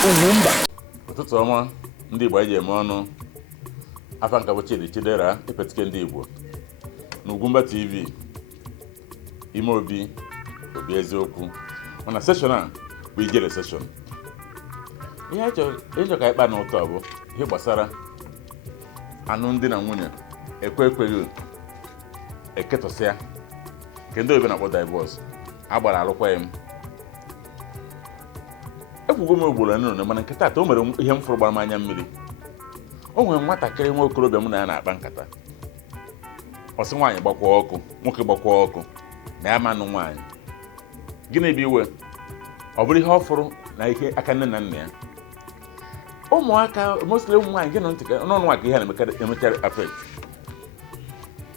UGWUMBA. Ụtụtụ ọma ndị Igbo eji eme ọnụ afa nka bụ Chidera ipetike ndị Igbo n'UGWUMBA TV ime obi eziokwu mana seshọn a bụ ijele seshọn. Ihe ịchọ ka ịkpa n'ụtọ bụ ihe gbasara anụ ndị na nwunye ekweghị eketọsịa nke ndị oyibo na-akpọ divorce agbara alụkwaghịm. Ekwugo m ugboro nụrụ mana nke taata o mere ihe m fụrụ gbara m anya mmiri. O nwere nwatakịrị nwa okorobịa m na ya na-akpa nkata, ọ sị nwaanyị gbakwa ọkụ, nwoke gbakwa ọkụ na ya manụ nwaanyị. Gịnị bụ iwe? Ọ bụrụ ihe ọ fụrụ na ihe aka nne na nna ya. Ụmụaka mostly ụmụ nwaanyị gị nọ ntị n'ọnụ nwa ka ihe na-emechara affect.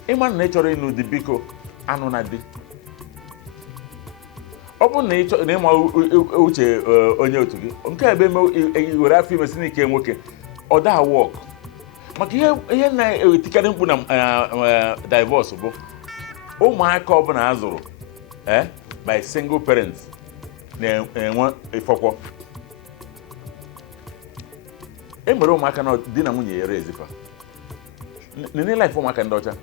Ịma na ị chọrọ ịnụ di, biko anụ na di. Ọ bụrụ na ịma uche onye otu gị nke ebe were afọ ime si n'ike nwoke ọ daa wọk. Maka ihe na-etikarị mkpu na divorce bụ ụmụaka ọbụla a zụrụ by single parents na-enwe ịfọkwọ. E mere ụmụaka na di na nwunye yere ezifa nene life ụmụaka ndị ọcha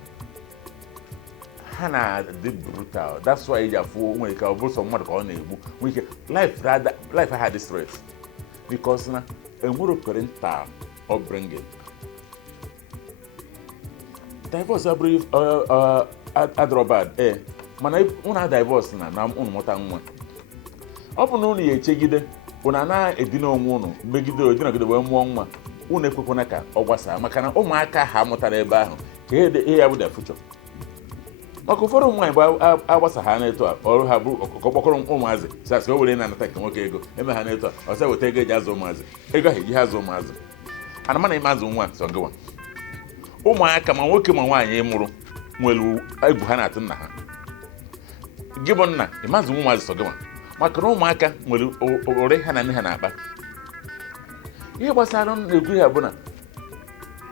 ha na-adị brutal. That's why iji afụ nwere ike ọ bụrụ sọ mmadụ ka ọ na-egbu nwere ike life ha dị stress because na enwere parental upbringing. Divorce abụrụ adrobad mana ụna divorce na ụnụ mụta nwa. Ọ bụ na ụnụ ya echegide ụna na-edina onwe ụnụ megide odinagide wee mụọ nwa, ụnụ ekwekwana ka ọ gbasaa maka na ụmụaka ha mụtara ebe ahụ ka ihe ya bụ the future. Maka ụfọdụ ụmụ nwaanyị bụ agbasa ha na-eto a ọrụ ha bụ ọkpọkọrọ ụmụazị sasị o were na-anata nke nwoke ego eme ha na-eto a ọsọ weta ego eji azụ ụmụazị, ego ahụ eji ha azụ ụmụazị. Ana mana ime azụ nwa sọ gịwa ụmụaka ma nwoke ma nwaanyị mụrụ nwere egwu ha na-atụ nna ha. Gị bụ nna ịmazụ ụmụazị sọ gịwa maka na ụmụaka nwere ụrị ha na nne ha na-akpa. Ihe gbasara na-egwu ya bụ na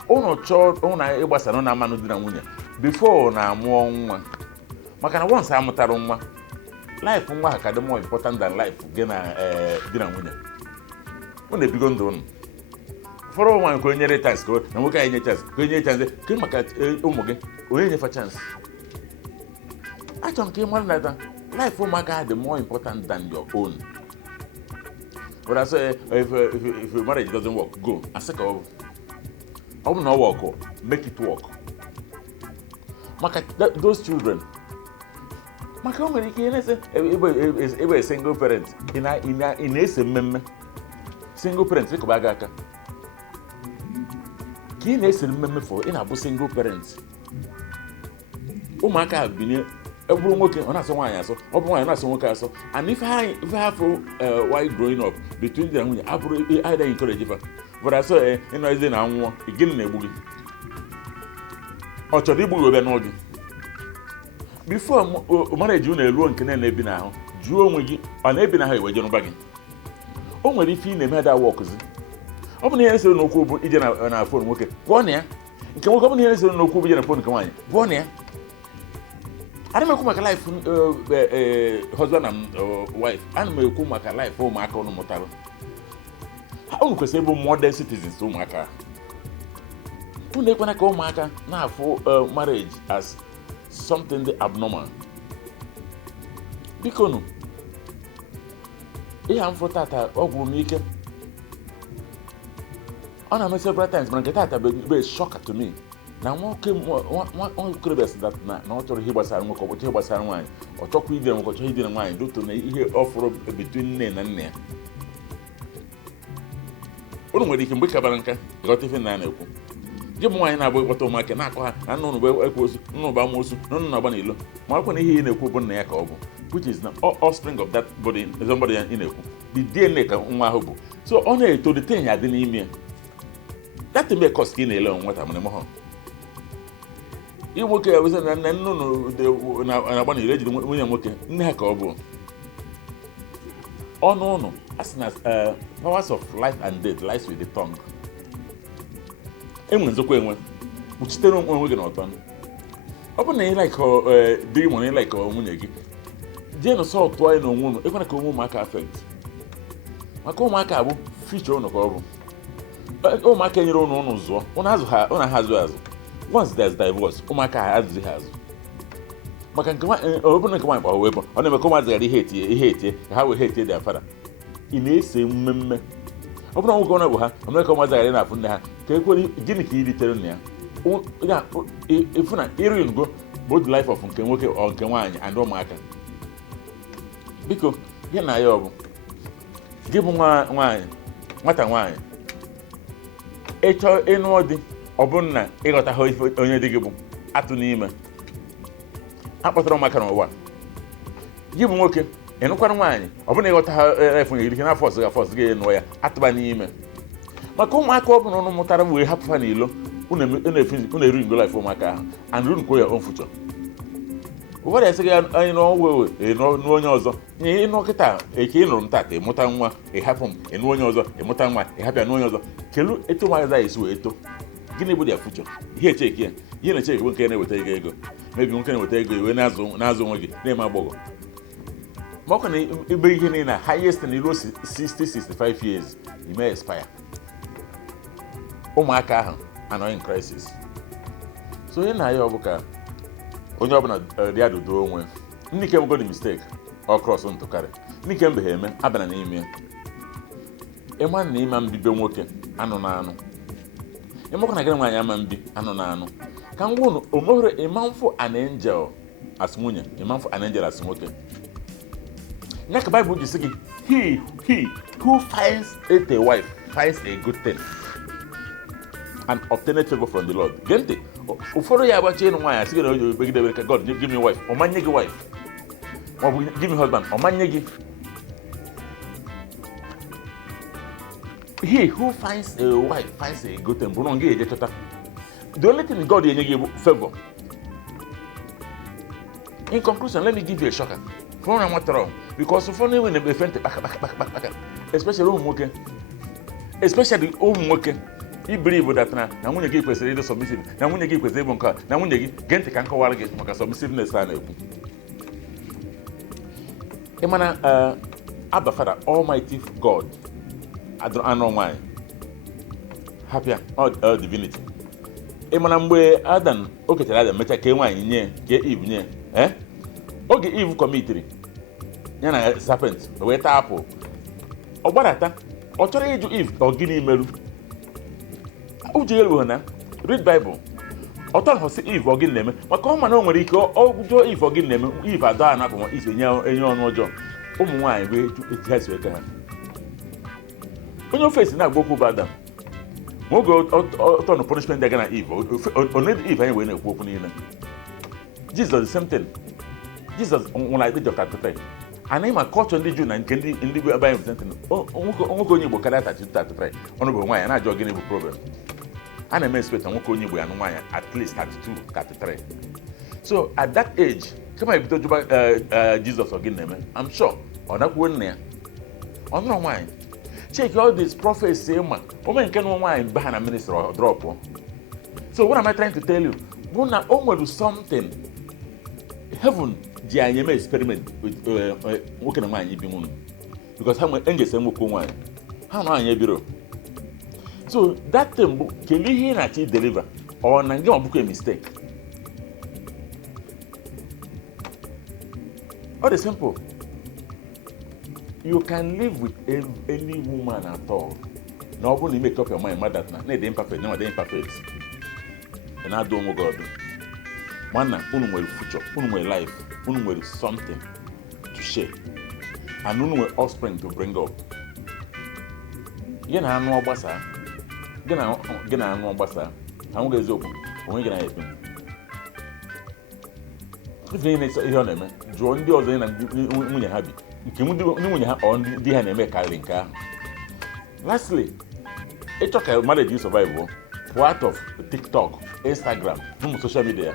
ụnụ chọọ ụna ịgbasara na mmanụ di na nwunye before na amụọ nwa maka na once a mụtara nwa life nwa ha ka dị more important than life gị na di na nwunye. Ụnụ ebigo ndụ ụnụ ụfọdụ ụmụ ka onye nyere chance na nwoke anyị nye chance ka onye nye chance ke maka ụmụ gị onye nyefa chance. Achọrọ m ka ị mara na life ụmụaka ha dị more important than your own. But I say if your marriage doesn't work, go asị ka ọ bụ na ọ work, make it work. Maka those children maka o nwere ike na-ese ebe single parent ị na-ese mmemme single parent dịka aga aka ka ị na-ese mmemme fọ ị na-abụ single parent. Ụmụaka binye eburu nwoke ọ na-asọ nwaanyị asọ, ọ bụ nwaanyị na-asọ nwoke asọ, and ife ha fụ while growing up between di na nwunye abụrụ either encourage fa but asọ ịnọzie na nwụọ gịnị na-egbu gị ọ chọrọ igbu gị obịa n'oge before marriage unu eruo nke na-ebi n'ahụ jụọ onwe gị ọ na-ebi n'ahụ iwe jenụba gị. O nwere ife ị na-eme da wọkụzi. Ọ bụ na ihe na-esere n'okwu bụ ije na fon nwoke gụọ na ya nke nwoke. Ọ bụ na ihe na-esere n'okwu bụ ije na fon nke nwaanyị gụọ na ya. Ana m ekwu maka life husband and wife. Ana m ekwu maka life ụmụaka ụnụ mụtara. Unu kwesịrị ịbụ modern citizens ụmụaka. Unu ekwana ka ụmụaka na-afụ marriage as something abnormal. Biko nụ ihe a mfụ tata ọ gwụrụ m ike. Ọ na-eme several times mana nke tata bụ shock to me na nwoke okorobịa si na ọ chọrọ ihe gbasara nwoke ọchọ ihe gbasara nwaanyị ọ chọkwa idina nwoke ọchọ idina nwaanyị doto na ihe ọ fụrụ between nne na nna ya. Unu nwere ike mgbe kabara nka ịghọta ife na na-ekwu. Gị bụ nwaanyị na-abụ ịkpọta ụmụaka na-akọ ha na nnụnụ bụ ekwu osu nnụnụ bụ amoosu na nnụnụ na-agba n'ilo ma akwụkwọ na ihe ị na-ekwu bụ nna ya ka ọ bụ which is na offspring of that body somebody ị na-ekwu the DNA ka nwa ahụ bụ. So ọ na-etolite ya dị n'ime ya. That may cost ka ị na-ele nwata mana mọ ha ị nwoke ya wụsị na nnụnụ na-agba n'ilo ejiri nwunye nwoke nne ha ka ọ bụ. Ọnụ ụnụ a sị na powers of life and death lies with the tongue. Enwe nzokwa enwe kpuchitere onwe gị n'ọtọ. Ọ bụ na ị like di ma ị like nwunye gị jee nọsọ tụọ anyị n'onwe unu ekwana ka onwe ụmụaka affect maka ụmụaka bụ future unu ka ọ bụ ụmụaka nyere unu zụọ unu azụ once there's divorce ụmụaka ha azụzi ha azụ maka nke ọbụna nke nwaanyị ọ wepụ ọ na-eme ka ụmụazị ghara ihe etie ka ha wee ha etie dị fada ị na-ese mmemme ọ bụrụ nwoke ọ na-bụ ha ọ mere ka ụmụazị ghara na-afụ nne ha ka ekwere gịnị ka iritere na ya efu na iri ngo both life of nke nwoke ọ nke nwaanyị and ụmụaka biko gị na ya ọ bụ gị bụ nwata nwaanyị ịchọ ịnụ ọdị ọ bụrụ na ịghọtaghị onye dị gị bụ atụ n'ime akpọtara ụmụaka n'ụwa gị bụ nwoke ịnụkwara nwaanyị ọ bụrụ na ịghọtaghị efu ike na fọs gị nụọ ya atụba n'ime maka ụmụaka ọ bụrụ na ụnụ mụtara wee hapụ ha n'ilo unu eri ngo life ụmụaka ahụ and run kwa ya own future ụfọdụ ya sị gị anyị n'ọnwa ịnụ onye ọzọ nye ịnụ kịta eke ịnụrụ m tata ịmụta nwa ịhapụ m ịnụ onye ọzọ ịmụta nwa ịhapịa n'onye ọzọ kelu eto ụmụaka esi wee eto gịnị bụ dia future ihe echeki ya ihe na-echeki bụ nke na-eweta ego mebi nwoke na-eweta ego iwe na-azụ onwe gị na-eme agbọghọ ma ọkwa na ebe ihe niile na highest na iru 60-65 years ime expire ụmụaka ahụ anọ in crisis so onye na-aya ọ bụ ka onye ọbụla dị adụdo onwe ndị ike mgodi mistake ọ cross ntụkarị ndị ike mbe ha eme abana n'ime ịma na ịma mbibe nwoke anụ na anụ ịmakwa na gịrị nwaanyị ama mbi anụ na anụ ka m gwụnụ o mehere ịmanfụ an angel as nwunye ịmanfụ an angel as nwoke ya ka Bible ji sị gị he who finds a wife finds a good thing and obtained favor from the Lord. Gee ntị ụfọdụ ya agbachi ịnụ nwaanyị asị gị na oji megidebere ka God give me wife ọ manye gị wife ma ọ bụ give me husband ọ manye gị he who finds a wife finds a good thing bụ na ọ ga-eje chọta the only thing God enye gị bụ favor. In conclusion, let me give you a shocker for one matter because ụfọdụ enwe na efe ntị kpaka especially ụmụ nwoke I believe that na nwunye gị kwesịrị ịdị submissive na nwunye gị kwesịrị ịbụ nke a na nwunye gị gee ntị ka nkọwara gị maka submissiveness a na-ekwu ịmana Abba Father Almighty God anụ nwaanyị hapịa all divinity ịmana mgbe Adam o kechara Adam mechaa kee nwaanyị nye kee Eve nye oge Eve kọmitiri ya na serpent wee taa apụl ọ gbadata ọ chọrọ ịjụ Eve ọ gịnị merụ ujegelu na read Bible ọtọ họsị Eve ọ gịnị na-eme maka ọ ma na o nwere ike ọ jụọ Eve ọ gịnị na-eme Eve adọ a na-apụ ise nye ọnụ ọjọọ ụmụ nwaanyị wee eji ha si eke ha onye ofe esi na-agba okwu bụ Adam oge ọtọ na punishment aga na Eve onedi Eve anyị wee na-ekwu okwu niile Jesus the same thing Jesus nwụrụ age of 33 anaghị ma culture ndị Jew na nke ndị be anyị nwoke onye Igbo karịa 33 ọnụ bụ nwaanyị na-ajụ gịnị bụ problem a na-eme expect nwoke onye Igbo ya nụ nwaanyị at least 32-33 so at that age kama ebido jụba Jesus ọ gịnị na-eme I'm sure ọ nakwuo nna ya ọ nụrụ nwaanyị check all these prophets say ma ome nke nụ nwaanyị mgbe ha na ministry ọ drop so what am I trying to tell you bụ na o nwere something heaven ji anyị eme experiment with nwoke na nwaanyị bi nwụrụ because ha nwere njese nwoke nwaanyị ha na anyị biro so that thing bụ kedu ihe ị na-achị deliver ọ na gị ọbụkwa mistake ọ dị simple you can live with any woman at all na ọ bụrụ na make up your mind mother na dị imperfect na dị imperfect ị na-adụ onwe gị ọdụ mana unu nwere future unu nwere life unu nwere something to share and unu nwere offspring to bring up gị na anụ ọgbasa gị na anụ ọgbasa anwụghị eziokwu onwe gị na epe ife ihe ọ na-eme jụọ ndị ọzọ na nwunye ha bi nke ndị nwunye ha ọ ndị ha na-eme karịrị nke ahụ lastly ịchọ ka marriage survive pụọ out of TikTok, Instagram, social media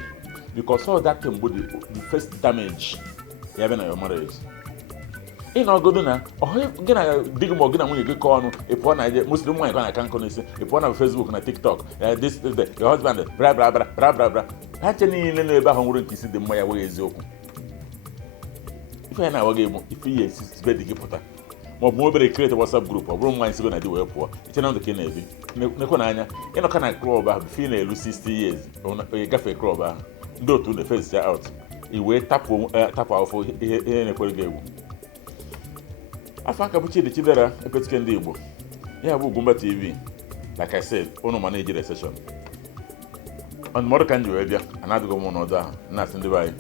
because all that can be the first damage you have in your marriage. In Ogodo na gina dig mo gina nwunye gị kọ ọnụ ịpụọ na Muslim nwaanyị na kan kọnisi ịpụọ na Facebook na TikTok this your husband bra bra bra bra bra bra ha che niile n'ebe ahụ nwere nke isi dị mma ya wee eziokwu ife ya na-awa gị egbu ife ya esi be dị gị pụta ma ọ bụ obere create WhatsApp group ọ bụrụ nwaanyị sigo na di wee pụọ iche na ndụ ka ị na-ebi nekwe n'anya ịnọka na klọb ahụ bifo ị na-elu 60 years onye gafee klọb ahụ ndị otu na-efesịa out i wee tapụ afọ ihe na-ekwere gị egwu afọ aka bụ Chidera Eketike ndị Igbo ya bụ Ugwumba TV like I said unu ma na-eji recession ọnụmọdụ ka m ji wee bịa anadịghị m n'ọdụ ahụ na-asị ndị be anyị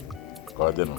ka ọ dịnụ